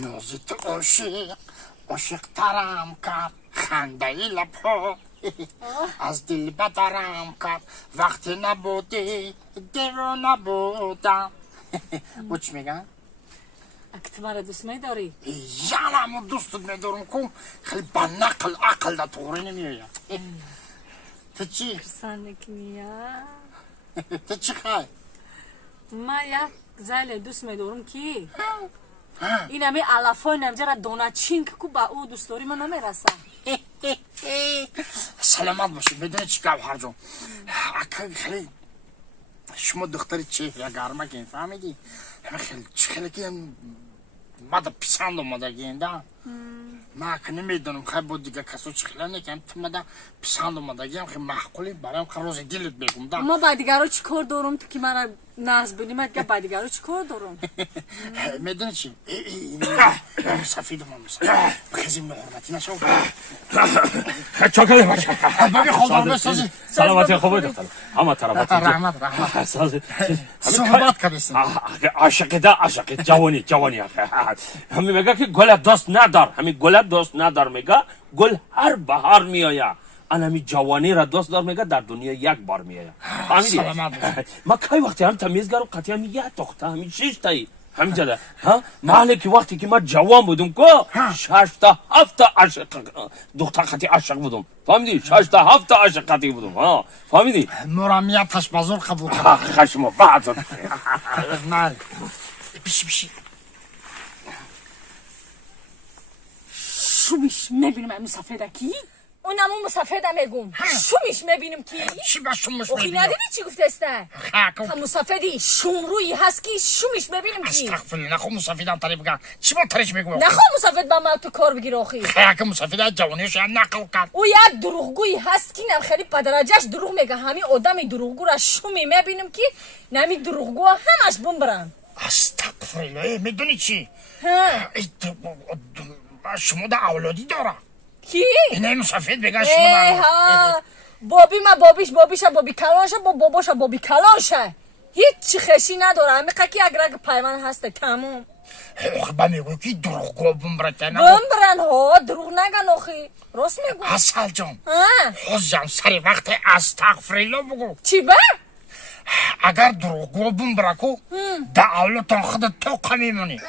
نازت عاشق ترم کرد خنده لبها از دل بدرم کرد وقتی نبودی دل رو نبودم او چی میگن؟ اگه تو مرا دوست میداری؟ یعنی دوستت میدارم کن خیلی با نقل عقل دا طوری نمیایم تو چی؟ سندک نیا تو چی خواهی؟ من یک زیل دوست میدارم کی؟ این همه علفای نمجه را دونچین که با او دوست داری من نمیرسم سلامت باشی بدون چی گوهر جون خیلی شما دختری چهره گرمه که فهمیدی خیلی که بعد پیسند اومده گینده من که نمیدونم خیلی بود دیگه کسو چخیله نکم تو مده پیسند اومده گیم خیلی محقولی برایم که روز دیلت بگم ده ما با دیگرها چی کار دارم تو که من ناز بینیم دیگه با دیگرها چی کار دارم میدونی چی؟ سفید ما میسا خیزیم نحرمتی نشو چاکلی باشه بگی خود بسازی سلامتی خوبه دختر همه طرفات رحمت صحبت کردیسیم عاشق ده عاشق جوانی همین میگه که گل دوست ندار همین گل دوست ندار میگه گل هر بهار میآید همین جوانی را دوست دار میگه در دنیا یک بار میآید فهمیدی ما کی وقتی هم تمیزگر و قطعا یک دختر همین 6 تایی همین جدا محله که وقتی که من جوان بودم که 6 تا 7 تا عاشق دختر قطعی عاشق بودم فهمیدی 6 تا 7 تا عاشق قطعی بودم فهمیدی نورمیتش بازور قبول کرد خشم بعد نه بیشی شومیش میبینم همین سفیده کی؟ اونم اون مسافده میگم شومیش میبینم کی؟ چی با شومش اخی میبینم؟ ندیدی چی گفته استه؟ تا مسافدی شومرویی هست کی شومیش میبینم کی؟ استغفرالله نخو مسافدم تاری بگم چی با تاریش میگم؟ نخوا مسافد با ما تو کار بگیر اخی که مسافده جوانیش نقل کرد او یک دروغگویی هست کی نم خیلی پدرجش دروغ میگه همین آدم دروغگو را شومی میبینم کی نمی دروغگو همش بمبرن استغفرالله میدونی چی؟ شما دا اولادی داره کی؟ اینه مسافد بگن شما دا بابی ما بابیشه بابی کلانشه با باباشه بابی کلانشه هیچ خشی نداره همه که یک رگ پیمان هسته تموم با میگو که دروغگو بمبرتن بمبرن ها دروغ نگن اخی راست میگو اصل جان خوز جان سری وقت استغفرالله بگو چی با؟ اگر دروغگو بمبرکو دا اولادان خود تو میمونی